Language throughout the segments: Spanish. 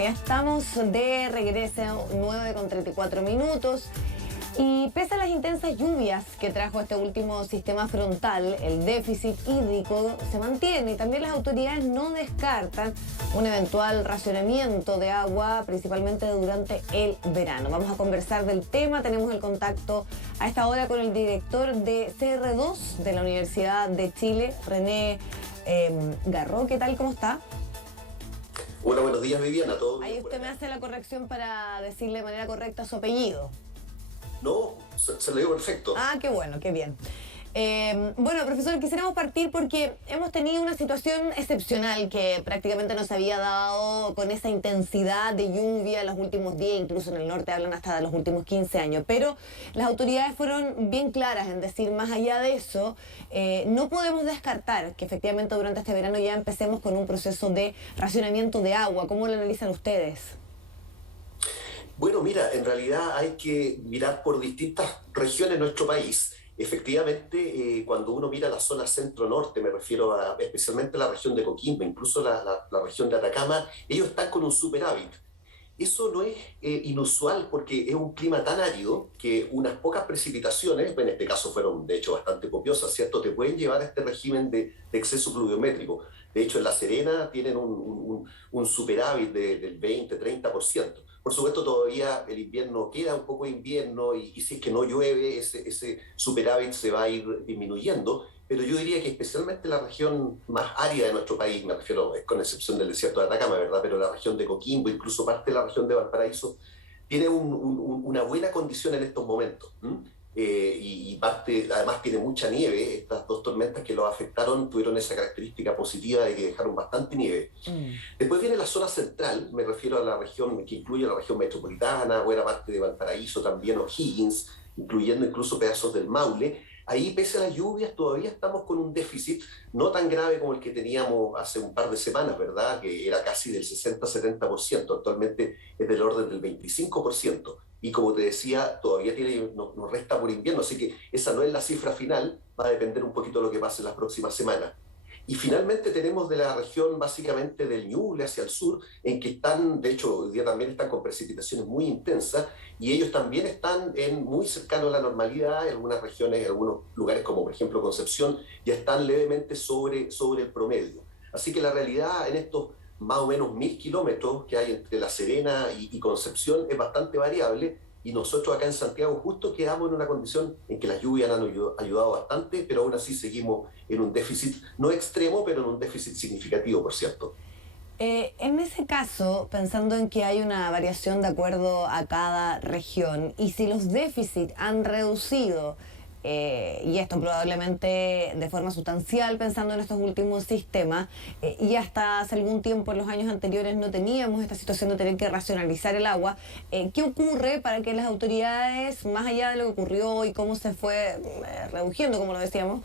Bueno, ya estamos de regreso, 9:34. Y pese a las intensas lluvias que trajo este último sistema frontal, el déficit hídrico se mantiene y también las autoridades no descartan un eventual racionamiento de agua, principalmente durante el verano. Vamos a conversar del tema, tenemos el contacto a esta hora con el director de CR2 de la Universidad de Chile, René Garro. ¿Qué tal? ¿Cómo está? Hola, buenos días, Viviana. ¿Todo bien? Ahí usted me hace la corrección para decirle de manera correcta su apellido. No, se lo digo perfecto. Ah, qué bueno, qué bien. Bueno, profesor, quisiéramos partir porque hemos tenido una situación excepcional que prácticamente no se había dado con esa intensidad de lluvia en los últimos días, incluso en el norte hablan hasta de los últimos 15 años, pero las autoridades fueron bien claras en decir, más allá de eso, no podemos descartar que efectivamente durante este verano ya empecemos con un proceso de racionamiento de agua. ¿Cómo lo analizan ustedes? Bueno, mira, en realidad hay que mirar por distintas regiones de nuestro país. Efectivamente, cuando uno mira la zona centro-norte, me refiero especialmente a la región de Coquimbo, incluso la región de Atacama, ellos están con un superávit. Eso no es inusual porque es un clima tan árido que unas pocas precipitaciones, en este caso fueron de hecho bastante copiosas, ¿cierto?, te pueden llevar a este régimen de exceso pluviométrico. De hecho, en La Serena tienen un superávit del 20-30%. Por supuesto, todavía el invierno queda un poco de invierno y si es que no llueve, ese superávit se va a ir disminuyendo. Pero yo diría que especialmente la región más árida de nuestro país, me refiero, con excepción del desierto de Atacama, ¿verdad? Pero la región de Coquimbo, incluso parte de la región de Valparaíso, tiene una buena condición en estos momentos. Y parte, además tiene mucha nieve. Estas dos tormentas que lo afectaron tuvieron esa característica positiva de que dejaron bastante nieve. Después viene la zona central, me refiero a la región que incluye la región metropolitana, buena parte de Valparaíso, también O'Higgins, incluyendo incluso pedazos del Maule. Ahí, pese a las lluvias, todavía estamos con un déficit no tan grave como el que teníamos hace un par de semanas, ¿verdad? Que era casi del 60-70%, actualmente es del orden del 25%. Y como te decía, todavía nos resta por invierno, así que esa no es la cifra final, va a depender un poquito de lo que pase en las próximas semanas. Y finalmente tenemos de la región básicamente del Ñuble hacia el sur, en que están, de hecho, hoy día también están con precipitaciones muy intensas, y ellos también están muy cercanos a la normalidad. En algunas regiones, en algunos lugares como por ejemplo Concepción, ya están levemente sobre el promedio. Así que la realidad en estos más o menos 1000 kilómetros que hay entre La Serena y Concepción es bastante variable. Y nosotros acá en Santiago justo quedamos en una condición en que las lluvias han ayudado bastante, pero aún así seguimos en un déficit, no extremo, pero en un déficit significativo, por cierto. En ese caso, pensando en que hay una variación de acuerdo a cada región, y si los déficits han reducido, y esto probablemente de forma sustancial, pensando en estos últimos sistemas, y hasta hace algún tiempo en los años anteriores no teníamos esta situación de tener que racionalizar el agua, ¿qué ocurre para que las autoridades, más allá de lo que ocurrió y cómo se fue reduciendo, como lo decíamos,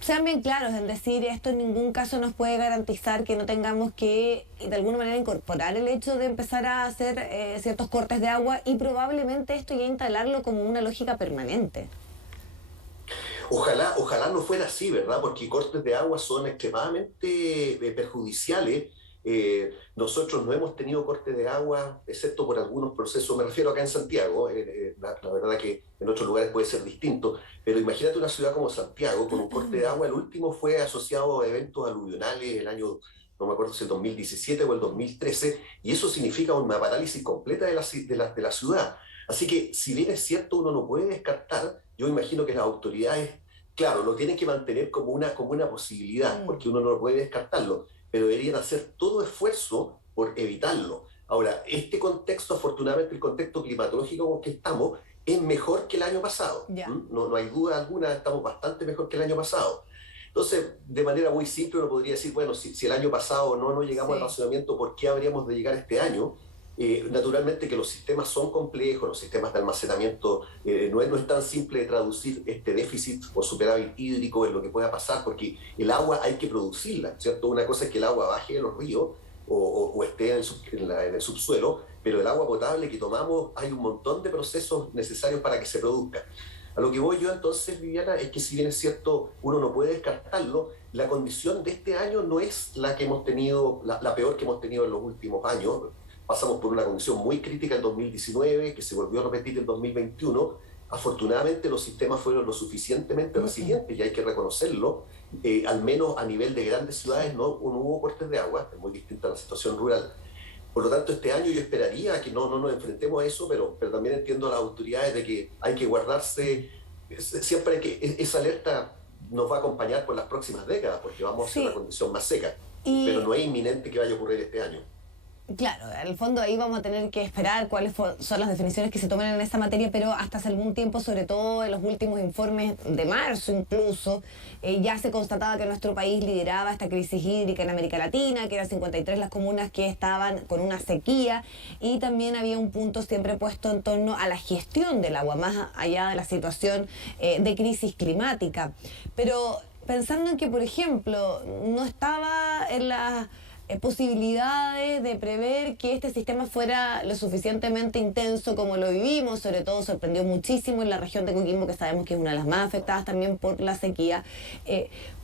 sean bien claros en decir esto en ningún caso nos puede garantizar que no tengamos que de alguna manera incorporar el hecho de empezar a hacer ciertos cortes de agua y probablemente esto ya instalarlo como una lógica permanente? Ojalá no fuera así, ¿verdad? Porque cortes de agua son extremadamente perjudiciales. Nosotros no hemos tenido cortes de agua, excepto por algunos procesos, me refiero acá en Santiago, la verdad que en otros lugares puede ser distinto, pero imagínate una ciudad como Santiago con un corte de agua. El último fue asociado a eventos aluvionales el año, no me acuerdo si el 2017 o el 2013, y eso significa una parálisis completa de la ciudad. Así que, si bien es cierto, uno no puede descartar, yo imagino que las autoridades, claro, lo tienen que mantener como una posibilidad, porque uno no puede descartarlo, pero deberían hacer todo esfuerzo por evitarlo. Ahora, este contexto, afortunadamente, el contexto climatológico con que estamos, es mejor que el año pasado. Ya. No hay duda alguna, estamos bastante mejor que el año pasado. Entonces, de manera muy simple, uno podría decir, bueno, si el año pasado no llegamos al racionamiento, ¿por qué habríamos de llegar este año? Naturalmente que los sistemas son complejos, los sistemas de almacenamiento, no es tan simple de traducir este déficit o superávit hídrico en lo que pueda pasar, porque el agua hay que producirla, ¿cierto? Una cosa es que el agua baje de los ríos o esté en el subsuelo, pero el agua potable que tomamos hay un montón de procesos necesarios para que se produzca. A lo que voy yo entonces, Viviana, es que si bien es cierto, uno no puede descartarlo, la condición de este año no es la que hemos tenido, la peor que hemos tenido en los últimos años. Pasamos por una condición muy crítica en 2019, que se volvió a repetir en 2021. Afortunadamente los sistemas fueron lo suficientemente resilientes y hay que reconocerlo. Al menos a nivel de grandes ciudades no hubo cortes de agua, es muy distinta a la situación rural. Por lo tanto, este año yo esperaría que no nos enfrentemos a eso, pero también entiendo a las autoridades de que hay que guardarse, siempre hay que, esa alerta nos va a acompañar por las próximas décadas, porque vamos hacia una condición más seca, pero no es inminente que vaya a ocurrir este año. Claro, al fondo ahí vamos a tener que esperar cuáles son las definiciones que se tomen en esta materia, pero hasta hace algún tiempo, sobre todo en los últimos informes de marzo incluso, ya se constataba que nuestro país lideraba esta crisis hídrica en América Latina, que eran 53 las comunas que estaban con una sequía, y también había un punto siempre puesto en torno a la gestión del agua, más allá de la situación de crisis climática. Pero pensando en que, por ejemplo, no estaba en la posibilidades de prever que este sistema fuera lo suficientemente intenso como lo vivimos, sobre todo sorprendió muchísimo en la región de Coquimbo, que sabemos que es una de las más afectadas también por la sequía.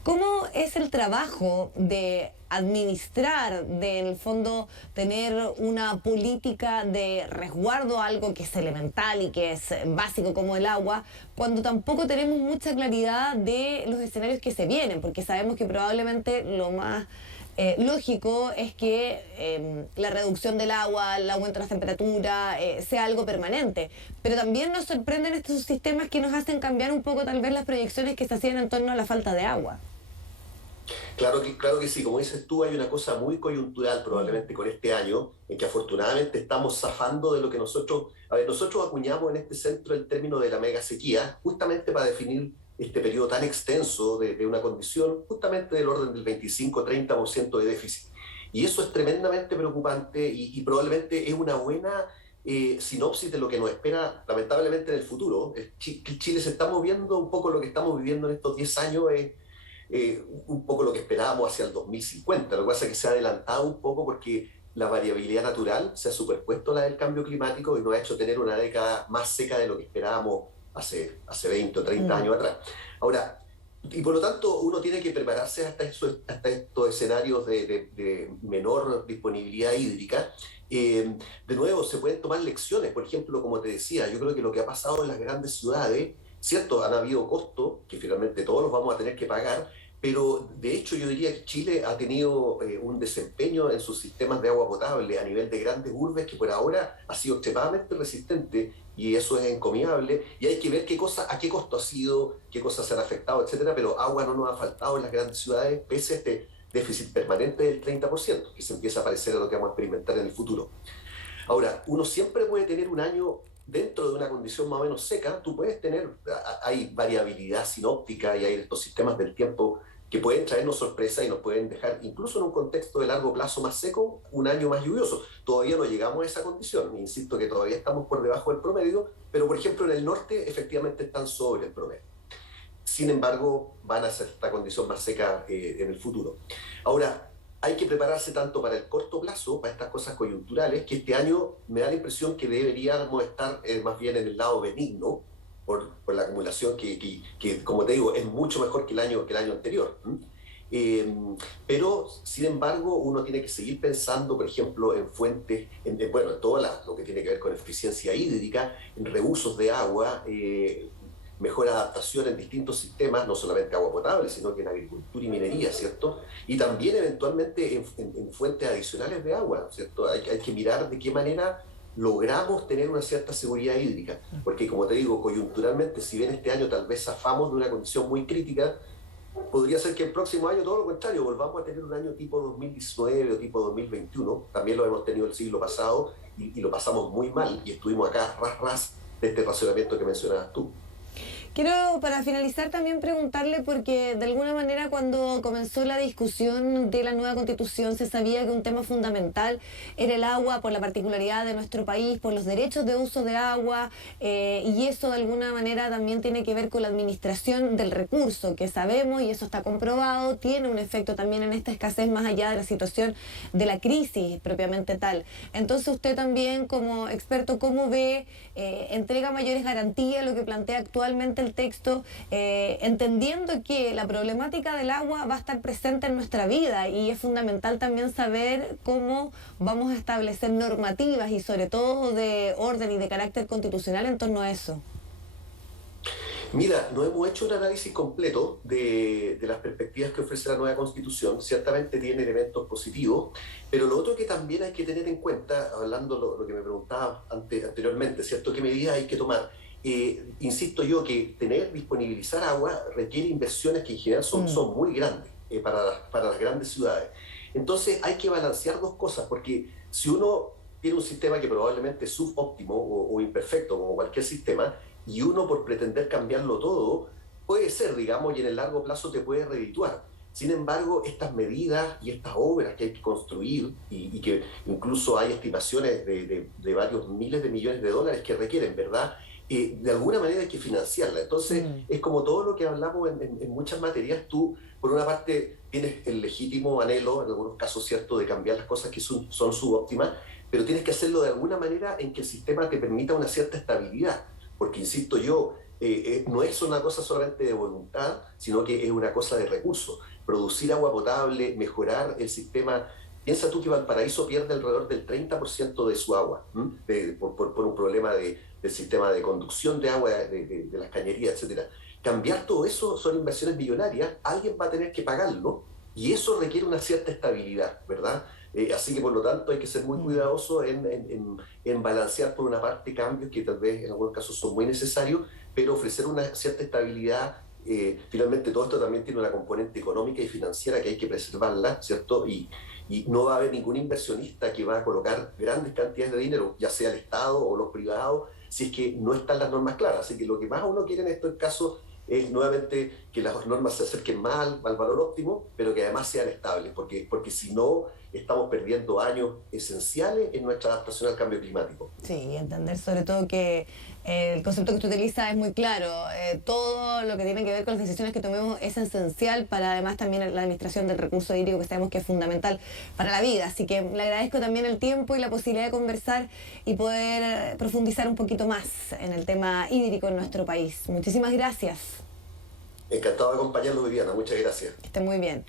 ¿Cómo es el trabajo de administrar, de en el fondo tener una política de resguardo a algo que es elemental y que es básico como el agua, cuando tampoco tenemos mucha claridad de los escenarios que se vienen? Porque sabemos que probablemente lo más lógico es que la reducción del agua, el aumento de las temperaturas, sea algo permanente. Pero también nos sorprenden estos sistemas que nos hacen cambiar un poco tal vez las proyecciones que se hacían en torno a la falta de agua. Claro que sí, como dices tú, hay una cosa muy coyuntural probablemente con este año, en que afortunadamente estamos zafando de lo que nosotros acuñamos en este centro el término de la mega sequía, justamente para definir este periodo tan extenso de una condición, justamente del orden del 25-30% de déficit. Y eso es tremendamente preocupante y probablemente es una buena sinopsis de lo que nos espera lamentablemente en el futuro. Chile se está moviendo un poco, lo que estamos viviendo en estos 10 años un poco lo que esperábamos hacia el 2050. Lo que pasa es que se ha adelantado un poco porque la variabilidad natural se ha superpuesto a la del cambio climático y nos ha hecho tener una década más seca de lo que esperábamos hace 20 o 30 años atrás. Ahora, y por lo tanto uno tiene que prepararse hasta estos escenarios de menor disponibilidad hídrica. De nuevo, se pueden tomar lecciones. Por ejemplo, como te decía, yo creo que lo que ha pasado en las grandes ciudades, cierto, han habido costos que finalmente todos los vamos a tener que pagar, pero de hecho yo diría que Chile ha tenido un desempeño en sus sistemas de agua potable a nivel de grandes urbes que por ahora ha sido extremadamente resistente, y eso es encomiable, y hay que ver a qué costo ha sido, qué cosas se han afectado, etcétera, pero agua no nos ha faltado en las grandes ciudades, pese a este déficit permanente del 30%, que se empieza a parecer a lo que vamos a experimentar en el futuro. Ahora, uno siempre puede tener un año dentro de una condición más o menos seca. Tú puedes tener, hay variabilidad sinóptica y hay estos sistemas del tiempo que pueden traernos sorpresa y nos pueden dejar, incluso en un contexto de largo plazo más seco, un año más lluvioso. Todavía no llegamos a esa condición, insisto que todavía estamos por debajo del promedio, pero por ejemplo en el norte efectivamente están sobre el promedio. Sin embargo, van a ser esta condición más seca en el futuro. Ahora, hay que prepararse tanto para el corto plazo, para estas cosas coyunturales, que este año me da la impresión que deberíamos estar más bien en el lado benigno, por la acumulación que, como te digo, es mucho mejor que el año anterior. Pero, sin embargo, uno tiene que seguir pensando, por ejemplo, en fuentes, en todo lo que tiene que ver con eficiencia hídrica, en reusos de agua, mejor adaptación en distintos sistemas, no solamente agua potable, sino que en agricultura y minería, ¿cierto? Y también eventualmente en fuentes adicionales de agua, ¿cierto? Hay que mirar de qué manera logramos tener una cierta seguridad hídrica, porque como te digo, coyunturalmente, si bien este año tal vez zafamos de una condición muy crítica, podría ser que el próximo año todo lo contrario, volvamos a tener un año tipo 2019 o tipo 2021, también lo hemos tenido el siglo pasado y lo pasamos muy mal y estuvimos acá ras de este racionamiento que mencionabas tú. Quiero, para finalizar, también preguntarle, porque de alguna manera cuando comenzó la discusión de la nueva Constitución se sabía que un tema fundamental era el agua, por la particularidad de nuestro país, por los derechos de uso de agua, y eso de alguna manera también tiene que ver con la administración del recurso, que sabemos, y eso está comprobado, tiene un efecto también en esta escasez más allá de la situación de la crisis propiamente tal. Entonces usted también como experto, ¿cómo ve, entrega mayores garantías a lo que plantea actualmente el texto, entendiendo que la problemática del agua va a estar presente en nuestra vida y es fundamental también saber cómo vamos a establecer normativas y sobre todo de orden y de carácter constitucional en torno a eso. Mira, no hemos hecho un análisis completo de las perspectivas que ofrece la nueva Constitución. Ciertamente tiene elementos positivos, pero lo otro que también hay que tener en cuenta, hablando lo que me preguntaba anteriormente, ¿cierto? ¿Qué medidas hay que tomar? Insisto yo que disponibilizar agua requiere inversiones que en general son muy grandes para las grandes ciudades. Entonces hay que balancear dos cosas, porque si uno tiene un sistema que probablemente es subóptimo o imperfecto, como cualquier sistema, y uno por pretender cambiarlo todo, puede ser, digamos, y en el largo plazo te puede redituar. Sin embargo, estas medidas y estas obras que hay que construir y que incluso hay estimaciones de varios miles de millones de dólares que requieren, ¿verdad? De alguna manera hay que financiarla. Entonces, es como todo lo que hablamos en muchas materias. Tú, por una parte, tienes el legítimo anhelo, en algunos casos, ¿cierto?, de cambiar las cosas que son subóptimas, pero tienes que hacerlo de alguna manera en que el sistema te permita una cierta estabilidad. Porque, insisto yo, no es una cosa solamente de voluntad, sino que es una cosa de recursos. Producir agua potable, mejorar el sistema. Piensa tú que Valparaíso pierde alrededor del 30% de su agua por un problema del sistema de conducción de agua, de las cañerías, etcétera. Cambiar todo eso son inversiones millonarias, alguien va a tener que pagarlo y eso requiere una cierta estabilidad, ¿verdad? Así que por lo tanto hay que ser muy cuidadoso en balancear por una parte cambios que tal vez en algunos casos son muy necesarios, pero ofrecer una cierta estabilidad. Finalmente todo esto también tiene una componente económica y financiera que hay que preservarla, ¿cierto? Y no va a haber ningún inversionista que va a colocar grandes cantidades de dinero, ya sea el Estado o los privados, si es que no están las normas claras. Así que lo que más uno quiere en estos casos es nuevamente que las normas se acerquen más al valor óptimo, pero que además sean estables, porque si no estamos perdiendo años esenciales en nuestra adaptación al cambio climático. Sí, entender sobre todo que el concepto que usted utiliza es muy claro. Todo lo que tiene que ver con las decisiones que tomemos es esencial para además también la administración del recurso hídrico, que sabemos que es fundamental para la vida. Así que le agradezco también el tiempo y la posibilidad de conversar y poder profundizar un poquito más en el tema hídrico en nuestro país. Muchísimas gracias. Encantado de acompañarlos, Viviana. Muchas gracias. Que esté muy bien.